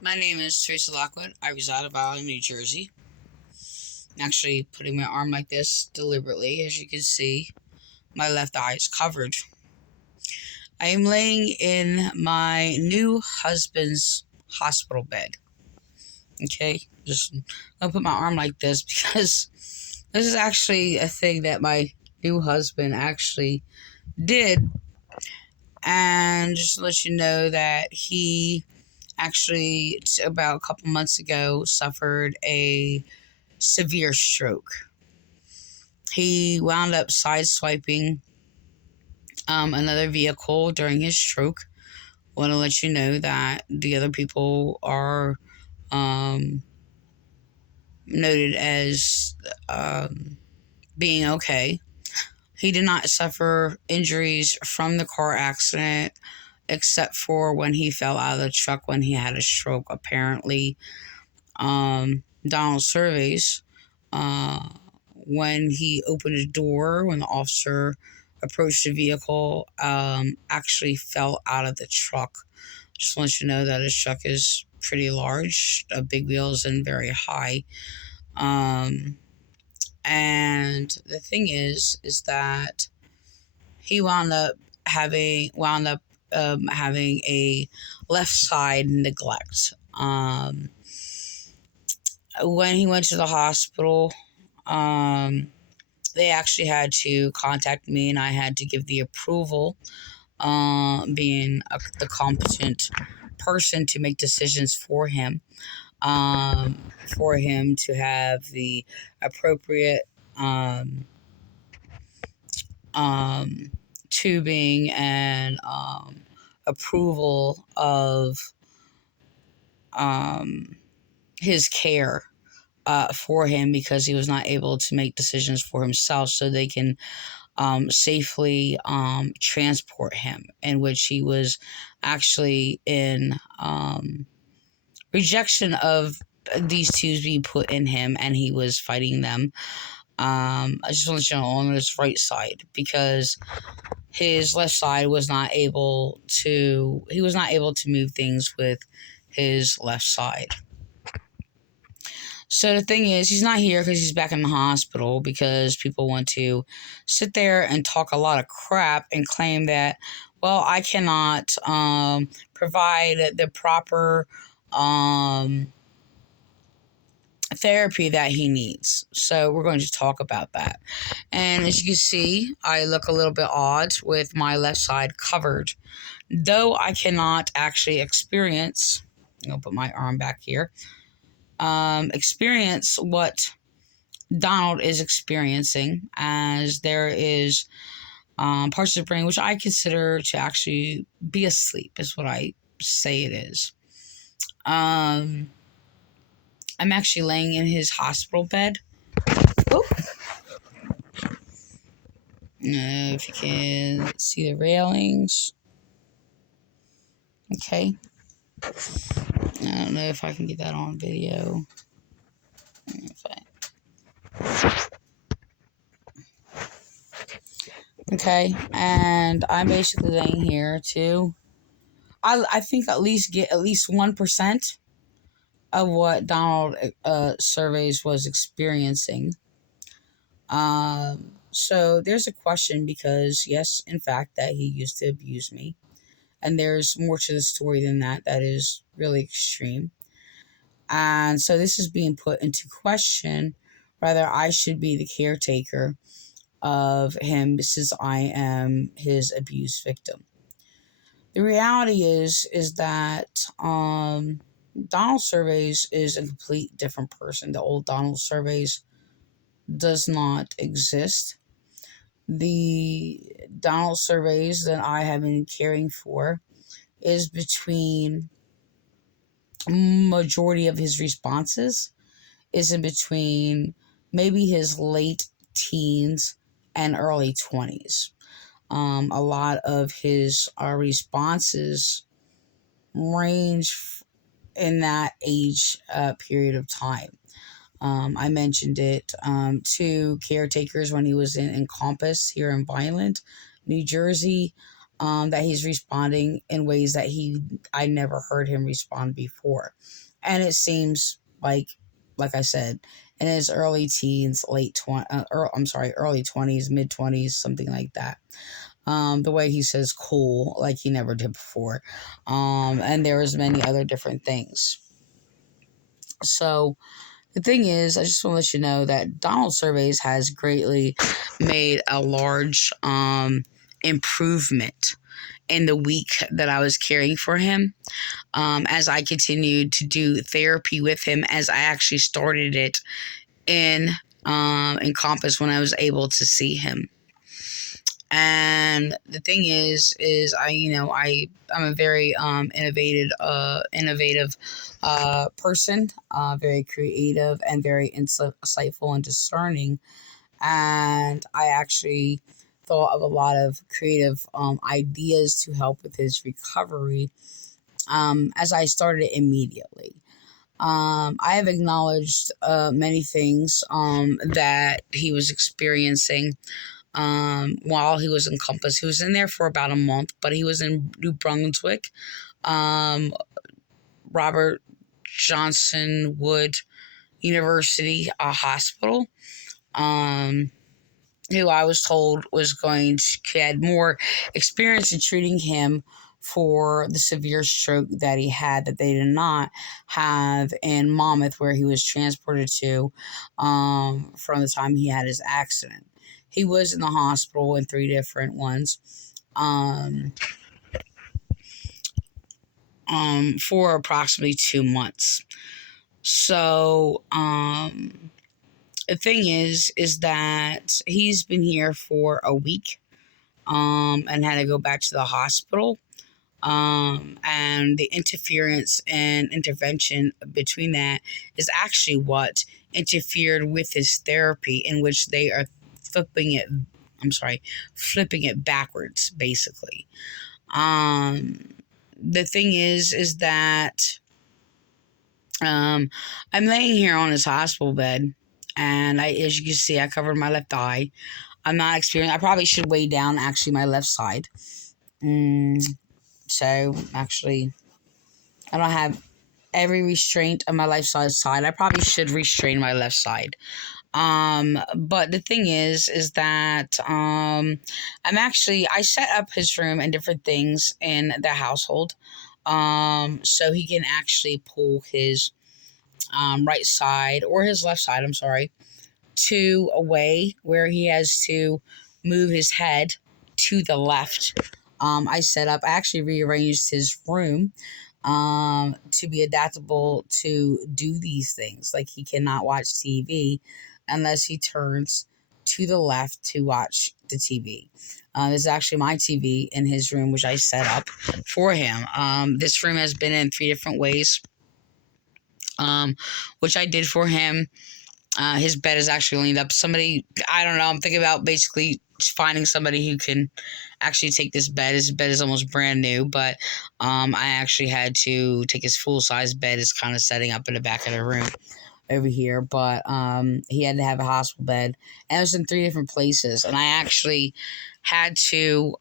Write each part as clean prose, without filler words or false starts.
My name is Teresa Lockwood. I reside in Valley, New Jersey. I'm actually putting my arm like this deliberately. As you can see, my left eye is covered. I am laying in my new husband's hospital bed. Okay, just I'll put my arm like this because this is actually a thing that my new husband actually did. And just to let you know that he actually, about a couple months ago, suffered a severe stroke. He wound up sideswiping another vehicle during his stroke. Want to let you know that the other people are um, noted as being okay. He did not suffer injuries from the car accident except for when he fell out of the truck when he had a stroke. Apparently, Donald Sevais, uh, when he opened a door, when the officer approached the vehicle, actually fell out of the truck. Just to let you know that his truck is pretty large, big wheels, and very high. Um, and the thing is that he wound up having a left side neglect. When he went to the hospital, they actually had to contact me, and I had to give the approval, being the competent person to make decisions for him to have the appropriate um, tubing and approval of um, his care for him, because he was not able to make decisions for himself, so they can safely transport him, in which he was actually in rejection of these tubes being put in him, and he was fighting them. I just want to know on his right side, because his left side was not able to. He was not able to move things with his left side. So the thing is, he's not here because he's back in the hospital, because people want to sit there and talk a lot of crap and claim that, well, I cannot provide the proper therapy that he needs. So we're going to talk about that. And as you can see, I look a little bit odd with my left side covered. Though I cannot actually experience, I'll put my arm back here, experience what Donald is experiencing, as there is parts of the brain which I consider to actually be asleep, is what I say it is. I'm actually laying in his hospital bed. Oh. If you can see the railings. Okay. I don't know if I can get that on video. Okay, and I'm basically laying here to, I think, at least get at least 1% of what Donald Sevais was experiencing. So there's a question, because yes, in fact, that he used to abuse me, and there's more to the story than that. That is really extreme, and so this is being put into question whether I should be the caretaker of him, since I am his abuse victim. The reality is that Donald Sevais is a complete different person. The old Donald Sevais does not exist. The Donald Sevais that I have been caring for is between, majority of his responses is in between maybe his late teens and early 20s. A lot of his responses range in that age period of time. I mentioned it to caretakers when he was in Compass here in Violent, New Jersey. that he's responding in ways that I never heard him respond before. And it seems like I said, in his early teens, early 20s, mid 20s, something like that. The way he says cool, like he never did before. And there was many other different things. So the thing is, I just want to let you know that Donald Sevais has greatly made a large improvement in the week that I was caring for him. As I continued to do therapy with him, as I actually started it in Compass when I was able to see him. And the thing is I'm a very innovative person, very creative and very insightful and discerning. And I actually thought of a lot of creative ideas to help with his recovery, as I started immediately. I have acknowledged many things that he was experiencing while he was in Compass. He was in there for about a month, but he was in New Brunswick, Robert Johnson Wood University Hospital, who I was told had more experience in treating him for the severe stroke that he had, that they did not have in Monmouth, where he was transported to from the time he had his accident. He was in the hospital in 3 different ones for approximately 2 months. So the thing is that he's been here for a week and had to go back to the hospital. And the interference and intervention between that is actually what interfered with his therapy, in which they are flipping it backwards, basically. The thing is that I'm laying here on his hospital bed, and as you can see, I covered my left eye. I'm not experiencing. I probably should weigh down actually my left side. So actually, I don't have every restraint on my left side. I probably should restrain my left side. But the thing is that I set up his room and different things in the household, so he can actually pull his right side, or his left side, I'm sorry, to a way where he has to move his head to the left. I actually rearranged his room to be adaptable to do these things. Like, he cannot watch TV unless he turns to the left to watch the TV. This is actually my TV in his room, which I set up for him. This room has been in 3 different ways, which I did for him. His bed is actually leaned up. I don't know, I'm thinking about basically finding somebody who can actually take this bed. His bed is almost brand new, but I actually had to take his full-size bed. Is kind of setting up in the back of the room over here, but he had to have a hospital bed, and it was in 3 different places, and I actually had to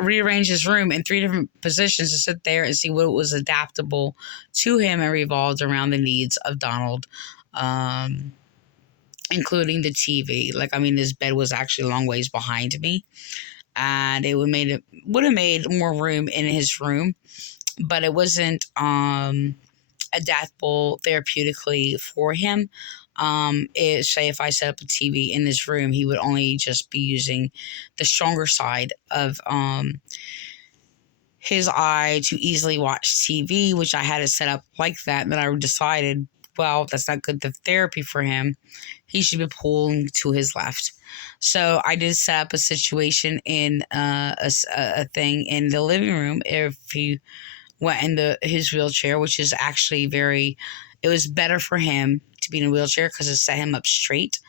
rearrange his room in 3 different positions to sit there and see what was adaptable to him and revolved around the needs of Donald, including the TV. This bed was actually a long ways behind me, and it would have made more room in his room, but it wasn't adaptable therapeutically for him. Say if I set up a TV in his room, he would only just be using the stronger side of his eye to easily watch TV, which I had to set up like that. And then I decided, well, that's not good therapy for him. He should be pulling to his left. So I did set up a situation in a thing in the living room. If he went in his wheelchair, which is actually it was better for him to be in a wheelchair because it set him up straight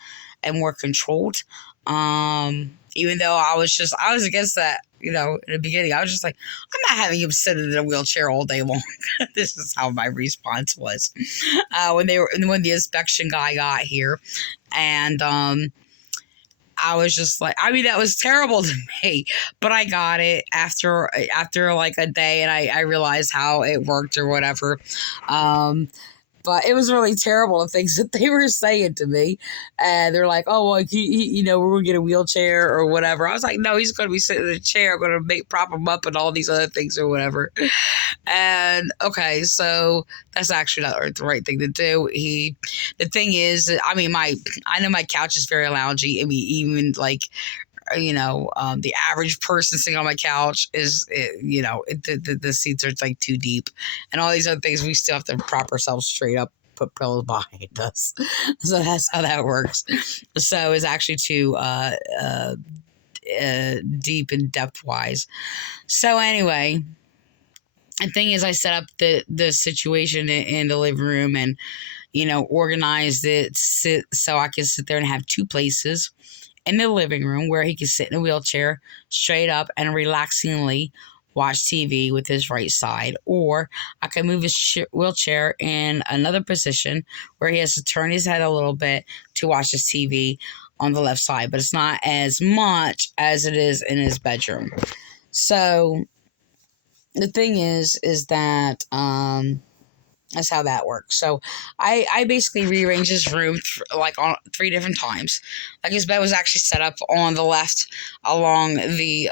and more controlled. Even though I was against that, in the beginning. I was just like, I'm not having him sit in a wheelchair all day long. This is how my response was when the inspection guy got here, and I was just like, I mean, that was terrible to me, but I got it after like a day, and I realized how it worked or whatever. Um, but it was really terrible, the things that they were saying to me. And they're like, oh, well, we're going to get a wheelchair or whatever. I was like, no, he's going to be sitting in a chair. I'm going to prop him up and all these other things or whatever. And okay, so that's actually not the right thing to do. The thing is, I mean, I know my couch is very loungy. I mean, even like, the average person sitting on my couch the seats are like too deep, and all these other things. We still have to prop ourselves straight up, put pillows behind us. So that's how that works. So it's actually too deep and depth wise. So anyway, the thing is, I set up the situation in the living room and organized it so I can sit there and have two places in the living room where he could sit in a wheelchair straight up and relaxingly watch TV with his right side, or I could move his wheelchair in another position where he has to turn his head a little bit to watch his TV on the left side, but it's not as much as it is in his bedroom. So the thing is that that's how that works. So I basically rearranged his room on 3 different times. Like his bed was actually set up on the left along the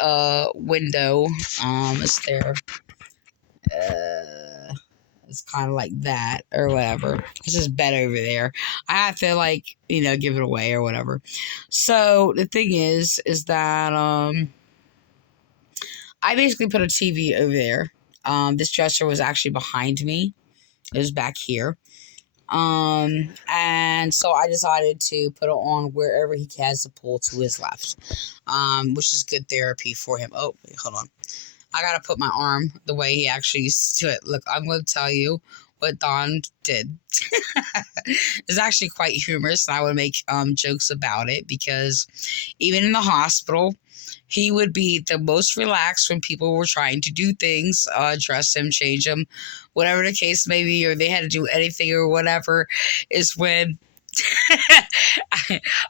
window. It's there. It's kind of like that or whatever. It's his bed over there. I have to give it away or whatever. So the thing is that I basically put a TV over there. This dresser was actually behind me. It was back here. And so I decided to put it on wherever he has the pull to his left, which is good therapy for him. Oh, wait, hold on. I got to put my arm the way he actually used to do it. Look, I'm going to tell you what Don did. It's actually quite humorous, and I would make jokes about it because even in the hospital, he would be the most relaxed when people were trying to do things, dress him, change him, whatever the case may be, or they had to do anything or whatever, is when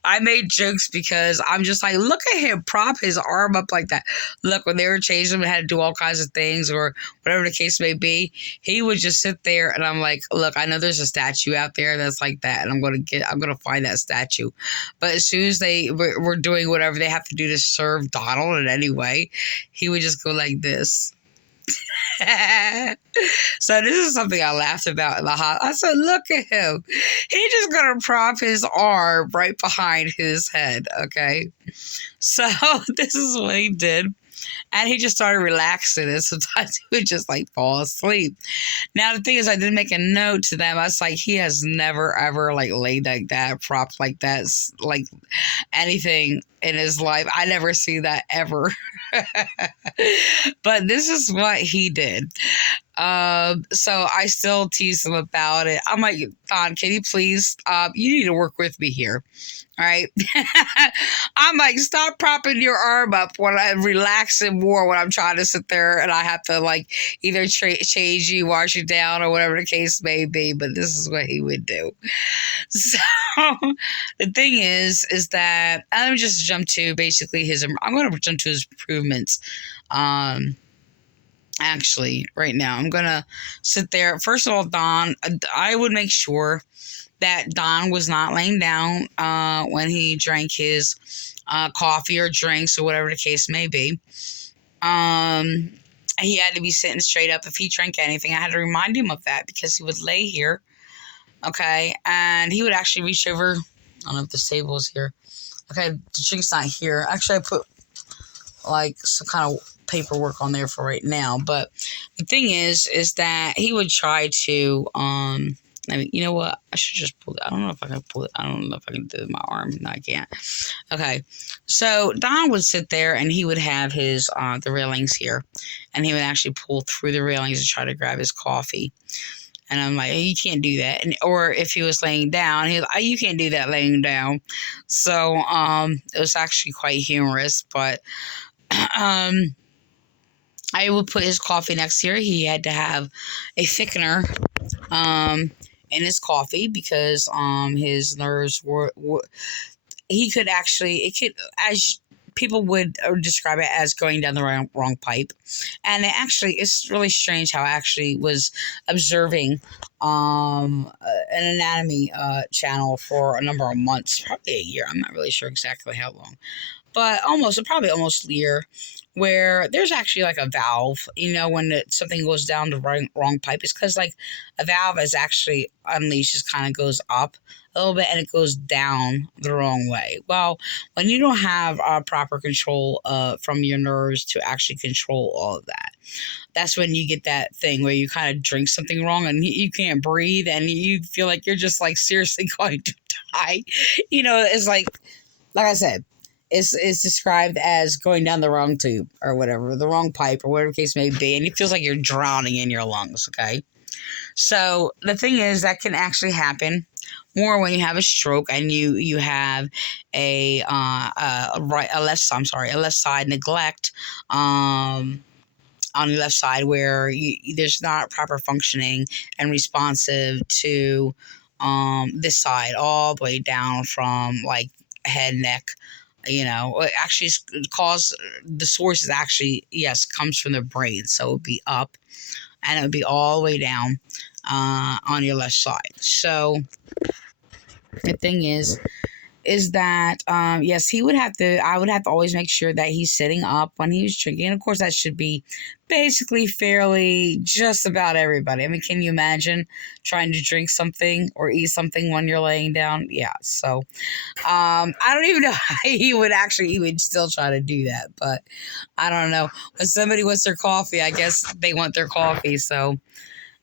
I made jokes because I'm just like, look at him prop his arm up like that. Look, when they were changing him and had to do all kinds of things or whatever the case may be, he would just sit there and I'm like, look, I know there's a statue out there that's like that, and I'm gonna find that statue. But as soon as they were doing whatever they have to do to serve Donald in any way, he would just go like this. So this is something I laughed about in the hospital. I said, look at him. He just gonna prop his arm right behind his head, okay? So this is what he did. And he just started relaxing, and sometimes he would just fall asleep. Now the thing is, I did make a note to them. I was like, he has never ever laid like that, propped like that, like anything in his life. I never see that ever. But this is what he did. So I still tease him about it. I'm like, Don, can you please you need to work with me here. All right. I'm like, stop propping your arm up when I'm relaxing more when I'm trying to sit there and I have to either change you, wash you down, or whatever the case may be. But this is what he would do. So the thing is that I'm just jump to basically I'm going to jump to his improvements. Actually, right now, I'm going to sit there. First of all, Don, I would make sure that Don was not laying down when he drank his coffee or drinks or whatever the case may be. He had to be sitting straight up if he drank anything. I had to remind him of that because he would lay here, okay, and he would actually reach over. I don't know if the table is here. Okay, the drink's not here. Actually, I put some kind of paperwork on there for right now. But the thing is that he would try to you know what? I should just pull it. I don't know if I can pull it. I don't know if I can do it with my arm. No, I can't. Okay. So Don would sit there and he would have his the railings here, and he would actually pull through the railings and try to grab his coffee. And I'm like, you can't do that. Or if he was laying down, he was like, you can't do that laying down. So it was actually quite humorous, but I would put his coffee next here. He had to have a thickener in his coffee because his nerves were he could actually, it could, as people would describe it as going down the wrong pipe. And it actually, it's really strange how I actually was observing an anatomy channel for a number of months, probably a year. I'm not really sure exactly how long, but probably almost a year, where there's actually like a valve, when something goes down the wrong pipe. It's because like a valve is actually unleashes, kind of goes up a little bit and it goes down the wrong way. Well, when you don't have proper control from your nerves to actually control all of that, that's when you get that thing where you kind of drink something wrong and you can't breathe and you feel like you're just like seriously going to die. It's like I said, it's described as going down the wrong tube or whatever, the wrong pipe or whatever the case may be, and it feels like you're drowning in your lungs. Okay, so the thing is that can actually happen more when you have a stroke and you have a left side neglect on your left side, where there's not proper functioning and responsive to this side all the way down from like head, neck. It actually cause the source is actually, yes, comes from the brain, so it would be up and it would be all the way down on your left side. So the thing is that yes, I would have to always make sure that he's sitting up when he's drinking. And of course that should be basically fairly just about everybody. I mean, can you imagine trying to drink something or eat something when you're laying down? Yeah. So I don't even know how he would still try to do that, but I don't know. When somebody wants their coffee, I guess they want their coffee. So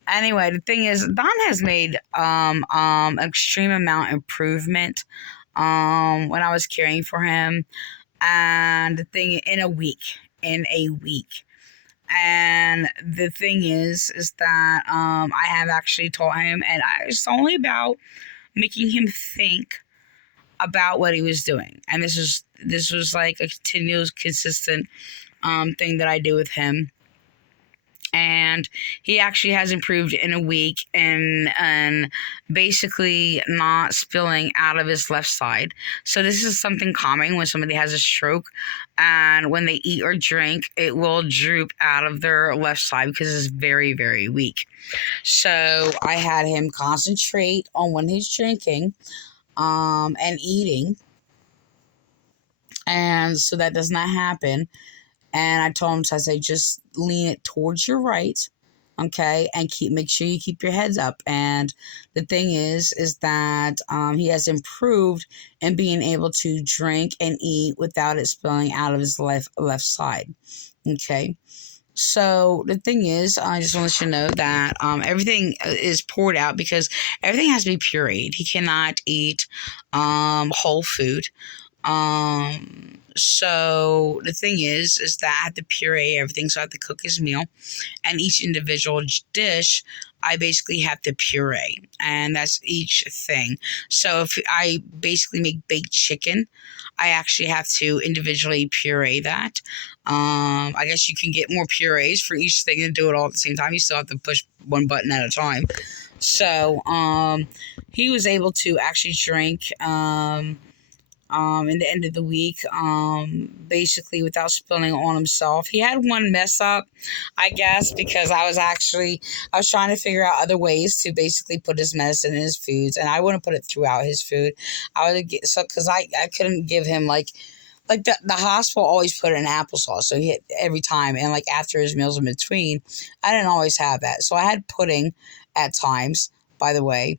anyway, the thing is, Don has made extreme amount improvement when I was caring for him, and the thing in a week. And the thing is that I have actually taught him, and it's only about making him think about what he was doing. And this was like a continuous, consistent thing that I do with him. And he actually has improved in a week and basically not spilling out of his left side. So this is something common when somebody has a stroke, and when they eat or drink, it will droop out of their left side because it's very, very weak. So I had him concentrate on when he's drinking and eating, and so that does not happen. And I told him, so I say, just lean it towards your right, okay, and make sure you keep your heads up. And the thing is that he has improved in being able to drink and eat without it spilling out of his left side, okay. So the thing is, I just want to let you know that everything is poured out because everything has to be pureed. He cannot eat whole food. So the thing is that I have to puree everything. So I have to cook his meal, and each individual dish, I basically have to puree, and that's each thing. So if I basically make baked chicken, I actually have to individually puree that. I guess you can get more purees for each thing and do it all at the same time. You still have to push one button at a time. So, he was able to actually drink, in the end of the week, basically without spilling on himself. He had one mess up, I guess, because I was trying to figure out other ways to basically put his medicine in his foods, and I wouldn't put it throughout his food. I would get, so because I couldn't give him like the hospital always put it in applesauce, so he had every time, and like after his meals in between, I didn't always have that, so I had pudding at times. By the way,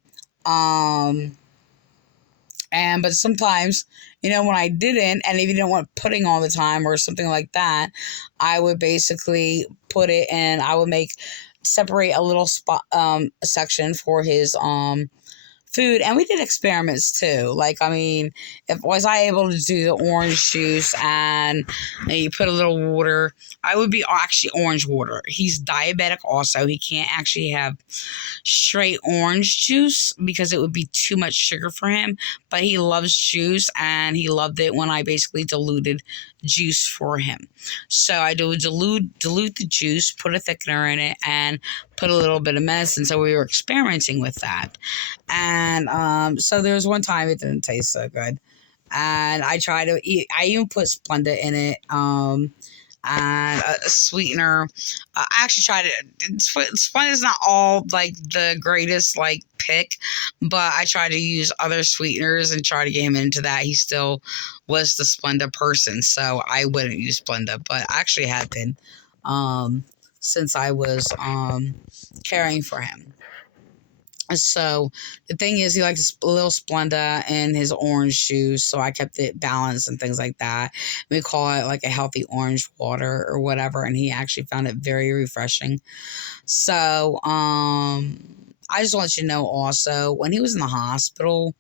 but sometimes, when I didn't, and if you didn't want pudding all the time or something like that, I would basically put it in. I would separate a little spot section for his food, and we did experiments too. Like, I mean, if was I able to do the orange juice and you put a little water, I would be actually orange water. He's diabetic also. He can't actually have straight orange juice because it would be too much sugar for him, but he loves juice, and he loved it when I basically diluted juice for him. So I do dilute the juice, put a thickener in it, and put a little bit of medicine. So we were experimenting with that. And so there was one time it didn't taste so good. and I try to eat. I even put Splenda in it. And a sweetener. I actually tried it. Splenda is not all like the greatest like pick, but I tried to use other sweeteners and try to get him into that. He still was the Splenda person, so I wouldn't use Splenda, but I actually have been since I was caring for him. So the thing is, he likes a little Splenda in his orange juice, so I kept it balanced and things like that. We call it like a healthy orange water or whatever, and he actually found it very refreshing. So I just want you to know also, when he was in the hospital,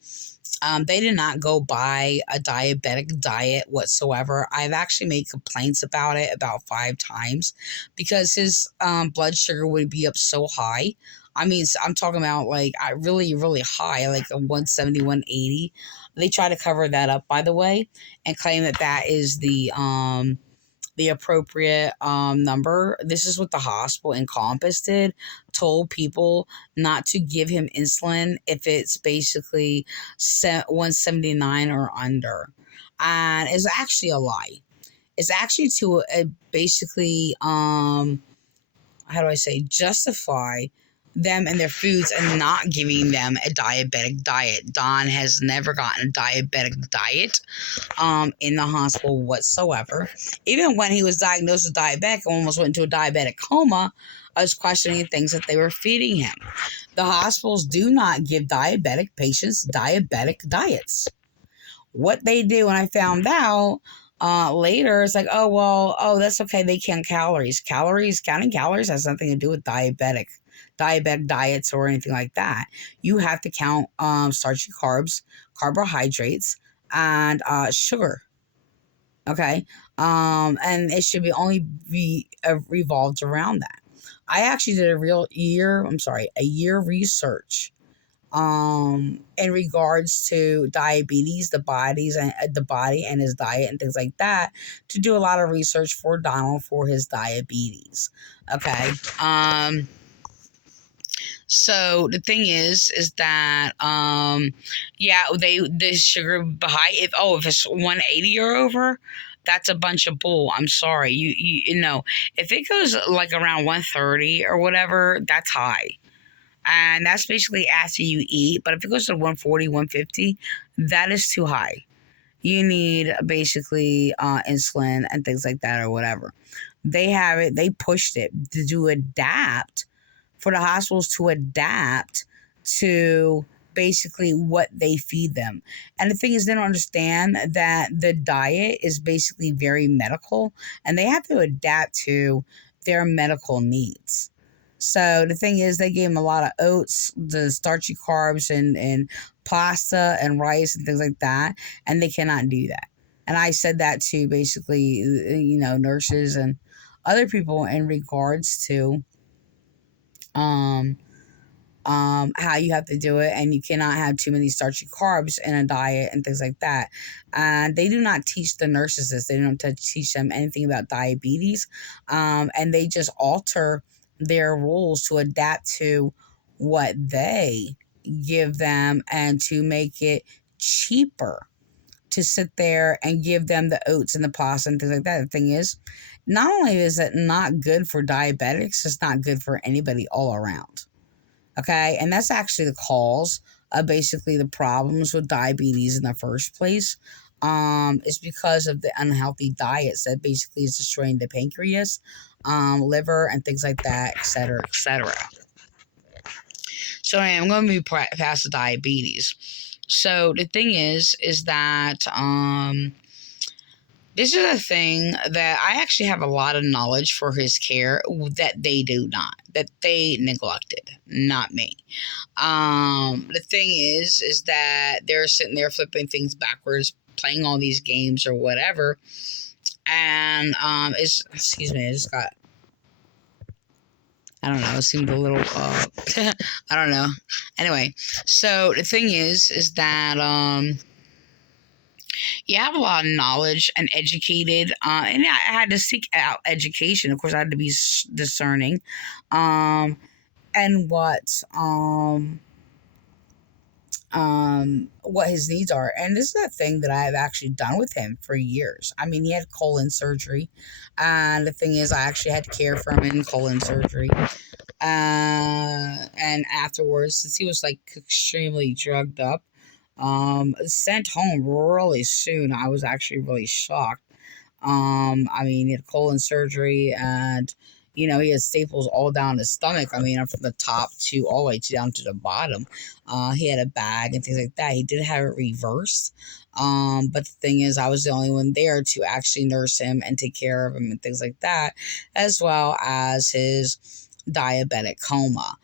they did not go by a diabetic diet whatsoever. I've actually made complaints about it about 5 times because his blood sugar would be up so high. I mean, I'm talking about like I really, really high, like a 170, 180. They try to cover that up, by the way, and claim that that is the appropriate number. This is what the hospital in Compass did. Told people not to give him insulin if it's basically 179 or under. And it's actually a lie. It's actually to basically how do I say, justify them and their foods and not giving them a diabetic diet. Don has never gotten a diabetic diet in the hospital whatsoever. Even when he was diagnosed with diabetic and almost went into a diabetic coma, I was questioning things that they were feeding him. The hospitals do not give diabetic patients diabetic diets. What they do, and I found out later, it's like, oh, well, oh, that's okay. They count calories. Counting calories has nothing to do with diabetic diets or anything like that. You have to count starchy carbs, carbohydrates, and sugar. Okay. And it should be only be revolved around that. I actually did a year research in regards to diabetes, the body and his diet and things like that, to do a lot of research for Donald for his diabetes. Okay. So the thing is that yeah, the sugar high, if it's 180 or over, that's a bunch of bull. I'm sorry. You know, if it goes like around 130 or whatever, that's high. And that's basically after you eat. But if it goes to 140, 150, that is too high. You need basically insulin and things like that or whatever. They pushed it to adapt, for the hospitals to adapt to basically what they feed them. And the thing is, they don't understand that the diet is basically very medical and they have to adapt to their medical needs. So the thing is, they gave them a lot of oats, the starchy carbs, and pasta and rice and things like that, and they cannot do that. And I said that to basically, nurses and other people in regards to um, how you have to do it, and you cannot have too many starchy carbs in a diet and things like that. And they do not teach the nurses this. They don't teach them anything about diabetes, and they just alter their rules to adapt to what they give them and to make it cheaper to sit there and give them the oats and the pasta and things like that. The thing is, not only is it not good for diabetics, it's not good for anybody all around. Okay. And that's actually the cause of basically the problems with diabetes in the first place. It's because of the unhealthy diets that basically is destroying the pancreas, liver, and things like that, et cetera, et cetera. So I'm going to move past the diabetes. So the thing is that this is a thing that I actually have a lot of knowledge for his care that they do not, that they neglected, not me. The thing is that they're sitting there flipping things backwards, playing all these games or whatever, and excuse me, I just got, I don't know, it seemed a little I don't know. Anyway, so the thing is that you have a lot of knowledge and educated, and I had to seek out education. Of course, I had to be discerning, and what what his needs are. And this is a thing that I've actually done with him for years. I mean, he had colon surgery, and the thing is, I actually had to care for him in colon surgery. And afterwards, since he was like extremely drugged up, sent home really soon. I was actually really shocked. I mean, he had colon surgery, and he had staples all down his stomach. I mean, from the top to all the way down to the bottom. He had a bag and things like that. He did have it reversed. But the thing is, I was the only one there to actually nurse him and take care of him and things like that, as well as his diabetic coma.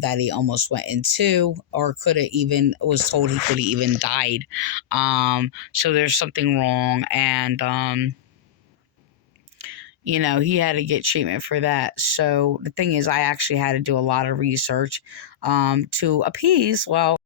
That he almost went into, or could have even was told he could have even died. So there's something wrong, and he had to get treatment for that. So the thing is, I actually had to do a lot of research to appease, well,